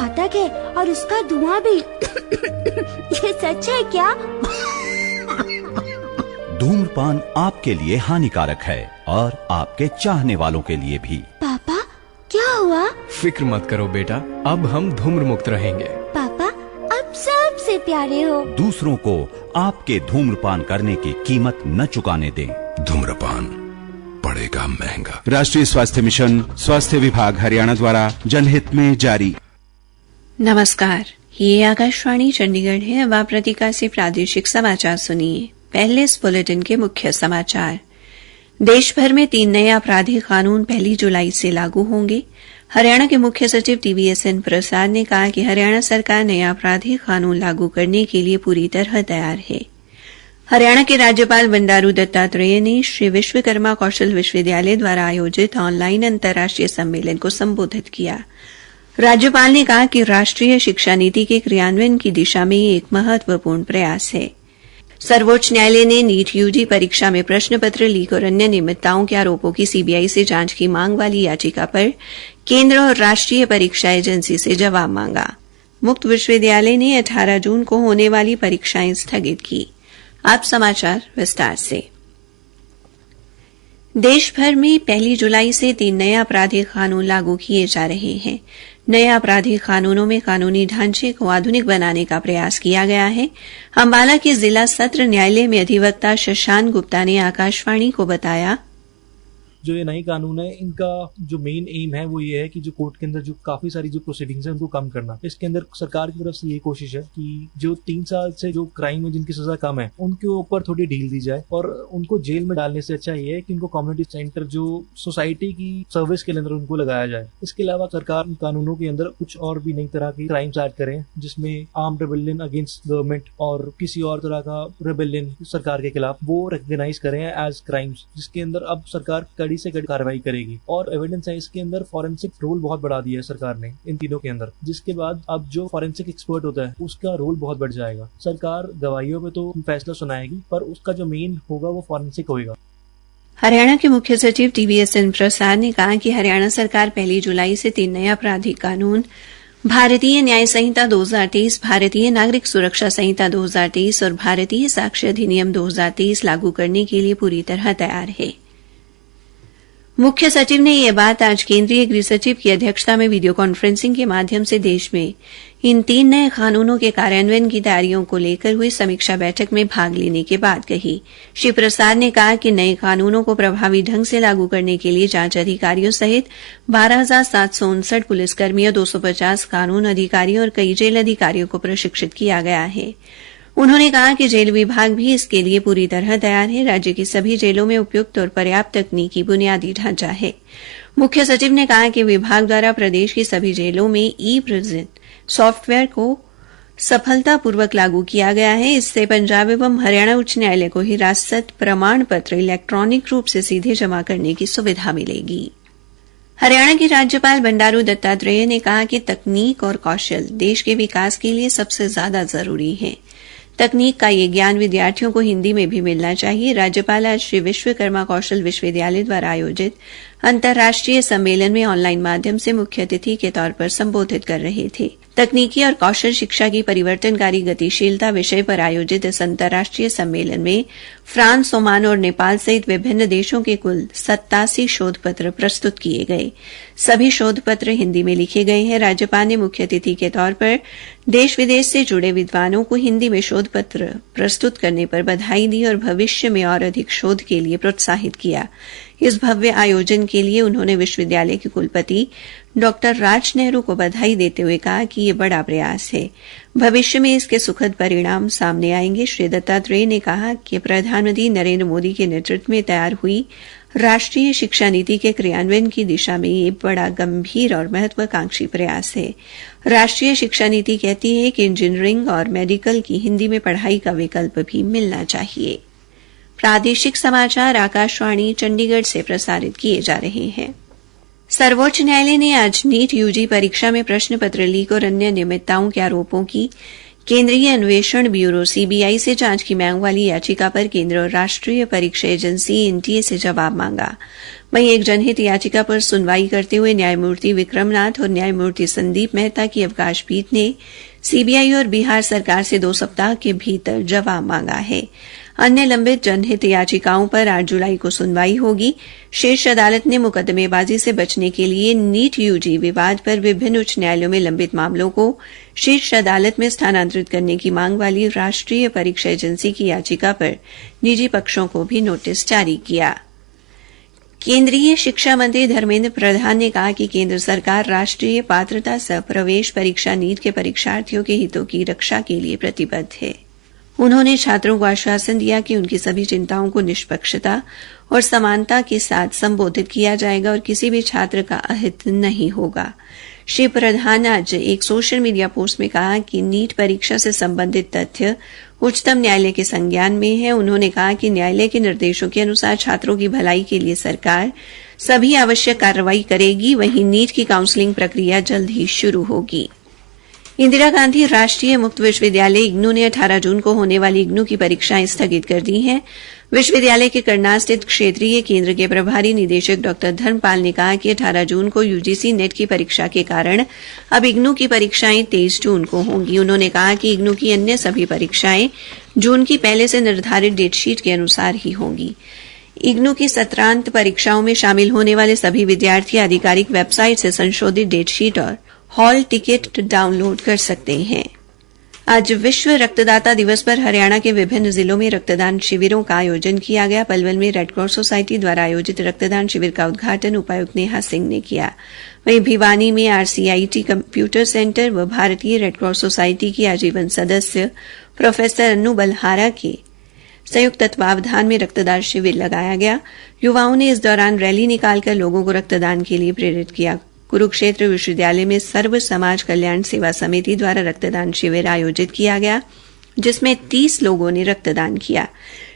घातक है और उसका धुआं भी। ये सच है क्या? धूम्रपान आपके लिए हानिकारक है और आपके चाहने वालों के लिए भी। पापा क्या हुआ? फिक्र मत करो बेटा, अब हम धूम्र मुक्त रहेंगे। पापा आप सबसे प्यारे हो। दूसरों को आपके धूम्रपान करने की कीमत न चुकाने दें। धूम्रपान पड़ेगा महंगा। राष्ट्रीय स्वास्थ्य मिशन, स्वास्थ्य विभाग हरियाणा द्वारा जनहित में जारी। नमस्कार, ये आकाशवाणी चंडीगढ़ है। अब आप प्रतिका से प्रादेशिक समाचार सुनिए। पहले इस बुलेटिन के मुख्य समाचार। देश भर में 3 नए आपराधिक कानून 1 जुलाई से लागू होंगे। हरियाणा के मुख्य सचिव TVSN प्रसाद ने कहा कि हरियाणा सरकार नए आपराधिक कानून लागू करने के लिए पूरी तरह तैयार है। हरियाणा के राज्यपाल बंडारू दत्तात्रेय ने श्री विश्वकर्मा कौशल विश्वविद्यालय द्वारा आयोजित ऑनलाइन अंतर्राष्ट्रीय सम्मेलन को संबोधित किया। राज्यपाल ने कहा कि राष्ट्रीय शिक्षा नीति के क्रियान्वयन की दिशा में एक महत्वपूर्ण प्रयास है। सर्वोच्च न्यायालय ने नीट यूजी परीक्षा में प्रश्न पत्र लीक और अन्य अनियमितताओं के आरोपों की सीबीआई से जांच की मांग वाली याचिका पर केंद्र और राष्ट्रीय परीक्षा एजेंसी से जवाब मांगा। मुक्त विश्वविद्यालय ने 18 जून को होने वाली परीक्षाएं स्थगित की। अब समाचार विस्तार से। देश भर में 1 जुलाई से 3 नए आपराधिक कानून लागू किए जा रहे हैं। नए आपराधिक कानूनों में कानूनी ढांचे को आधुनिक बनाने का प्रयास किया गया है। अंबाला के जिला सत्र न्यायालय में अधिवक्ता शशांक गुप्ता ने आकाशवाणी को बताया, जो ये नई कानून है, इनका जो मेन एम है वो ये है कि जो कोर्ट के अंदर जो काफी सारी जो प्रोसीडिंग्स है उनको कम करना। इसके अंदर सरकार की तरफ से ये कोशिश है कि जो 3 साल से जो क्राइम है जिनकी सजा कम है उनके ऊपर थोड़ी ढील दी जाए, और उनको जेल में डालने से अच्छा ये है कि उनको कम्युनिटी सेंटर जो सोसाइटी की सर्विस के अंदर उनको लगाया जाए। इसके अलावा सरकार इन कानूनों के अंदर कुछ और भी नई तरह की क्राइम्स ऐड करें, जिसमें आर्म रेबेलियन अगेंस्ट गवर्नमेंट और किसी और तरह का रेबेलियन सरकार के खिलाफ वो रिकॉग्नाइज करें एज क्राइम्स, जिसके अंदर अब सरकार कड़ी से कड़ी कार्रवाई करेगी। और एविडेंस है इसके अंदर फॉरेंसिक रोल बहुत बढ़ा दिया है सरकार ने इन तीनों के अंदर, जिसके बाद अब जो फॉरेंसिक एक्सपर्ट होता है उसका रोल बहुत बढ़ जाएगा। सरकार गवाहियों पे तो फैसला सुनाएगी, पर उसका जो मेन होगा वो फॉरेंसिक होगा। हरियाणा के मुख्य सचिव TVSN प्रसाद ने कहा कि हरियाणा सरकार 1 जुलाई से 3 नए आपराधिक कानून भारतीय न्याय संहिता 2023, भारतीय नागरिक सुरक्षा संहिता 2023 और भारतीय साक्ष्य अधिनियम 2023 लागू करने के लिए पूरी तरह तैयार है। मुख्य सचिव ने यह बात आज केंद्रीय गृह सचिव की अध्यक्षता में वीडियो कॉन्फ्रेंसिंग के माध्यम से देश में इन 3 नए कानूनों के कार्यान्वयन की तैयारियों को लेकर हुई समीक्षा बैठक में भाग लेने के बाद कही। श्री प्रसाद ने कहा कि नए कानूनों को प्रभावी ढंग से लागू करने के लिए जांच अधिकारियों सहित 12,759 पुलिसकर्मियों, 250 कानून अधिकारियों और कई जेल अधिकारियों को प्रशिक्षित किया गया है। उन्होंने कहा कि जेल विभाग भी इसके लिए पूरी तरह तैयार है। राज्य की सभी जेलों में उपयुक्त और पर्याप्त तकनीकी बुनियादी ढांचा है। मुख्य सचिव ने कहा कि विभाग द्वारा प्रदेश की सभी जेलों में ई-प्रिजन सॉफ्टवेयर को सफलतापूर्वक लागू किया गया है। इससे पंजाब एवं हरियाणा उच्च न्यायालय को हिरासत प्रमाण पत्र इलेक्ट्रॉनिक रूप से सीधे जमा करने की सुविधा मिलेगी। हरियाणा के राज्यपाल बंडारू दत्तात्रेय ने कहा कि तकनीक और कौशल देश के विकास के लिए सबसे ज्यादा जरूरी है। तकनीक का ये ज्ञान विद्यार्थियों को हिंदी में भी मिलना चाहिए। राज्यपाल आज श्री विश्वकर्मा कौशल विश्वविद्यालय द्वारा आयोजित अंतर्राष्ट्रीय सम्मेलन में ऑनलाइन माध्यम से मुख्य अतिथि के तौर पर संबोधित कर रहे थे। तकनीकी और कौशल शिक्षा की परिवर्तनकारी गतिशीलता विषय पर आयोजित इस अंतर्राष्ट्रीय सम्मेलन में फ्रांस, ओमान और नेपाल सहित विभिन्न देशों के कुल 87 शोध पत्र प्रस्तुत किए गए। सभी शोध पत्र हिंदी में लिखे गए हैं। राज्यपाल ने मुख्य अतिथि के तौर पर देश विदेश से जुड़े विद्वानों को हिंदी में शोध पत्र प्रस्तुत करने पर बधाई दी और भविष्य में और अधिक शोध के लिए प्रोत्साहित किया। इस भव्य आयोजन के लिए उन्होंने विश्वविद्यालय के कुलपति डॉक्टर राज नेहरू को बधाई देते हुए कहा कि यह बड़ा प्रयास है, भविष्य में इसके सुखद परिणाम सामने आएंगे। श्री दत्तात्रेय ने कहा कि प्रधानमंत्री नरेंद्र मोदी के नेतृत्व में तैयार हुई राष्ट्रीय शिक्षा नीति के क्रियान्वयन की दिशा में ये बड़ा गंभीर और महत्वाकांक्षी प्रयास है। राष्ट्रीय शिक्षा नीति कहती है कि इंजीनियरिंग और मेडिकल की हिंदी में पढ़ाई का विकल्प भी मिलना चाहिए। प्रादेशिक समाचार आकाशवाणी चंडीगढ़ से प्रसारित किए जा रहे हैं। सर्वोच्च न्यायालय ने आज नीट यूजी परीक्षा में प्रश्न पत्र लीक और अन्य अनियमितताओं के आरोपों की केंद्रीय अन्वेषण ब्यूरो सीबीआई से जांच की मांग वाली याचिका पर केंद्र और राष्ट्रीय परीक्षा एजेंसी एनटीए से जवाब मांगा। वहीं एक जनहित याचिका पर सुनवाई करते हुए न्यायमूर्ति विक्रमनाथ और न्यायमूर्ति संदीप मेहता की अवकाश पीठ ने सीबीआई और बिहार सरकार से 2 सप्ताह के भीतर जवाब मांगा है। अन्य लंबित जनहित याचिकाओं पर 8 जुलाई को सुनवाई होगी। शीर्ष अदालत ने मुकदमेबाजी से बचने के लिए नीट यूजी विवाद पर विभिन्न उच्च न्यायालयों में लंबित मामलों को शीर्ष अदालत में स्थानांतरित करने की मांग वाली राष्ट्रीय परीक्षा एजेंसी की याचिका पर निजी पक्षों को भी नोटिस जारी किया। केंद्रीय शिक्षा मंत्री धर्मेंद्र प्रधान ने कहा कि केंद्र सरकार राष्ट्रीय पात्रता सह प्रवेश परीक्षा नीट के परीक्षार्थियों के हितों की रक्षा के लिए प्रतिबद्ध है। उन्होंने छात्रों को आश्वासन दिया कि उनकी सभी चिंताओं को निष्पक्षता और समानता के साथ संबोधित किया जाएगा और किसी भी छात्र का अहित नहीं होगा। श्री प्रधान आज एक सोशल मीडिया पोस्ट में कहा कि नीट परीक्षा से संबंधित तथ्य उच्चतम न्यायालय के संज्ञान में है। उन्होंने कहा कि न्यायालय के निर्देशों के अनुसार छात्रों की भलाई के लिए सरकार सभी आवश्यक कार्रवाई करेगी। वहीं नीट की काउंसलिंग प्रक्रिया जल्द ही शुरू होगी। इंदिरा गांधी राष्ट्रीय मुक्त विश्वविद्यालय इग्नू ने 18 जून को होने वाली इग्नू की परीक्षाएं स्थगित कर दी हैं। विश्वविद्यालय के करनाल स्थित क्षेत्रीय केंद्र के प्रभारी निदेशक डॉ धर्मपाल ने कहा कि 18 जून को यूजीसी नेट की परीक्षा के कारण अब इग्नू की परीक्षाएं 23 जून को होंगी। उन्होंने कहा कि इग्नू की अन्य सभी परीक्षाएं जून की पहले से निर्धारित डेटशीट के अनुसार ही होंगी। इग्नू की सत्रांत परीक्षाओं में शामिल होने वाले सभी विद्यार्थी आधिकारिक वेबसाइट से संशोधित डेटशीट और हॉल टिकट डाउनलोड कर सकते हैं। आज विश्व रक्तदाता दिवस पर हरियाणा के विभिन्न जिलों में रक्तदान शिविरों का आयोजन किया गया। पलवल में रेड क्रॉस सोसाइटी द्वारा आयोजित रक्तदान शिविर का उद्घाटन उपायुक्त नेहा सिंह ने किया। वहीं भिवानी में आरसीआईटी कंप्यूटर सेंटर व भारतीय रेड क्रॉस सोसाइटी की आजीवन सदस्य प्रोफेसर अनु बलहारा के संयुक्त तत्वावधान में रक्तदान शिविर लगाया गया। युवाओं ने इस दौरान रैली निकालकर लोगों को रक्तदान के लिए प्रेरित किया। कुरुक्षेत्र विश्वविद्यालय में सर्व समाज कल्याण सेवा समिति द्वारा रक्तदान शिविर आयोजित किया गया, जिसमें 30 लोगों ने रक्तदान किया।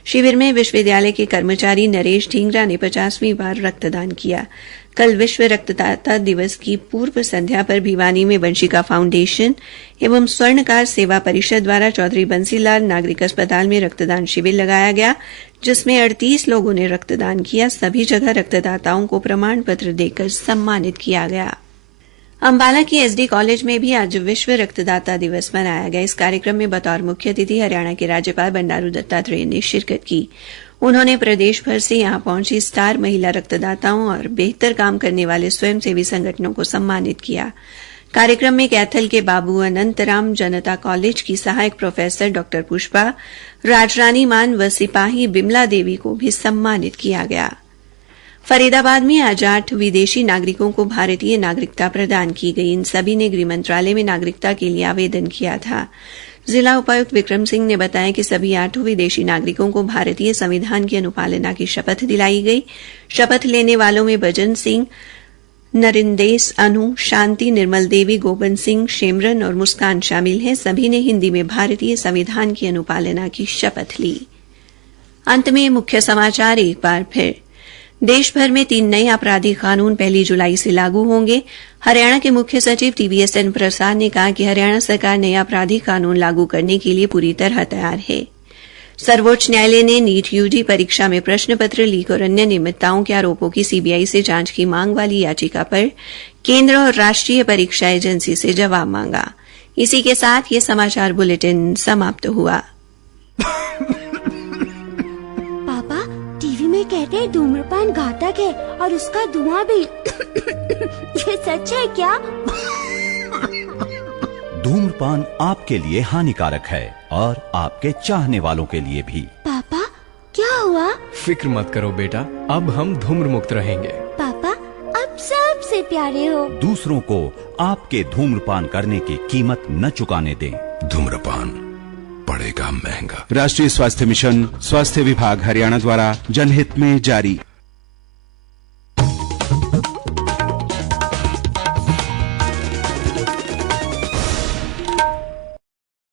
शिविर में विश्वविद्यालय के कर्मचारी नरेश ढींगरा ने 50वीं बार रक्तदान किया। कल विश्व रक्तदाता दिवस की पूर्व संध्या पर भिवानी में वंशिका फाउंडेशन एवं स्वर्णकार सेवा परिषद द्वारा चौधरी बंसीलाल नागरिक अस्पताल में रक्तदान शिविर लगाया गया, जिसमें 38 लोगों ने रक्तदान किया। सभी जगह रक्तदाताओं को प्रमाण पत्र देकर सम्मानित किया गया। अंबाला के एसडी कॉलेज में भी आज विश्व रक्तदाता दिवस मनाया गया। इस कार्यक्रम में बतौर मुख्य अतिथि हरियाणा के राज्यपाल बंडारू दत्तात्रेय ने शिरकत की। उन्होंने प्रदेश भर से यहां पहुंची स्टार महिला रक्तदाताओं और बेहतर काम करने वाले स्वयंसेवी संगठनों को सम्मानित किया। कार्यक्रम में कैथल के बाबू अनंतराम जनता कॉलेज की सहायक प्रोफेसर डॉ पुष्पा, राजरानी मान व सिपाही बिमला देवी को भी सम्मानित किया गया। फरीदाबाद में आज 8 विदेशी नागरिकों को भारतीय नागरिकता प्रदान की गई। इन सभी ने गृह मंत्रालय में नागरिकता के लिए आवेदन किया था। जिला उपायुक्त विक्रम सिंह ने बताया कि सभी 8 विदेशी नागरिकों को भारतीय संविधान की अनुपालना की शपथ दिलाई गई। शपथ लेने वालों में बजन सिंह, नरिंदेश अनु, शांति, निर्मल देवी, गोबन सिंह, शेमरन और मुस्कान शामिल हैं। सभी ने हिंदी में भारतीय संविधान की अनुपालना की शपथ ली। अंत में मुख्य समाचार एक बार फिर। देश भर में 3 नए आपराधिक कानून 1 जुलाई से लागू होंगे। हरियाणा के मुख्य सचिव टीवीएसएन प्रसाद ने कहा कि हरियाणा सरकार नए आपराधिक कानून लागू करने के लिए पूरी तरह तैयार है। सर्वोच्च न्यायालय ने नीट यूजी परीक्षा में प्रश्न पत्र लीक और अन्य नियमितताओं के आरोपों की सीबीआई से जांच की मांग वाली याचिका पर केंद्र और राष्ट्रीय परीक्षा एजेंसी से जवाब मांगा। इसी के साथ ये समाचार बुलेटिन समाप्त हुआ। में कहते हैं धूम्रपान घातक है और उसका धुआं भी। ये सच है क्या? धूम्रपान आपके लिए हानिकारक है और आपके चाहने वालों के लिए भी। पापा क्या हुआ? फिक्र मत करो बेटा, अब हम धूम्र मुक्त रहेंगे। पापा अब सबसे प्यारे हो। दूसरों को आपके धूम्रपान करने की कीमत न चुकाने दें। धूम्रपान पड़ेगा महंगा। राष्ट्रीय स्वास्थ्य मिशन, स्वास्थ्य विभाग हरियाणा द्वारा जनहित में जारी।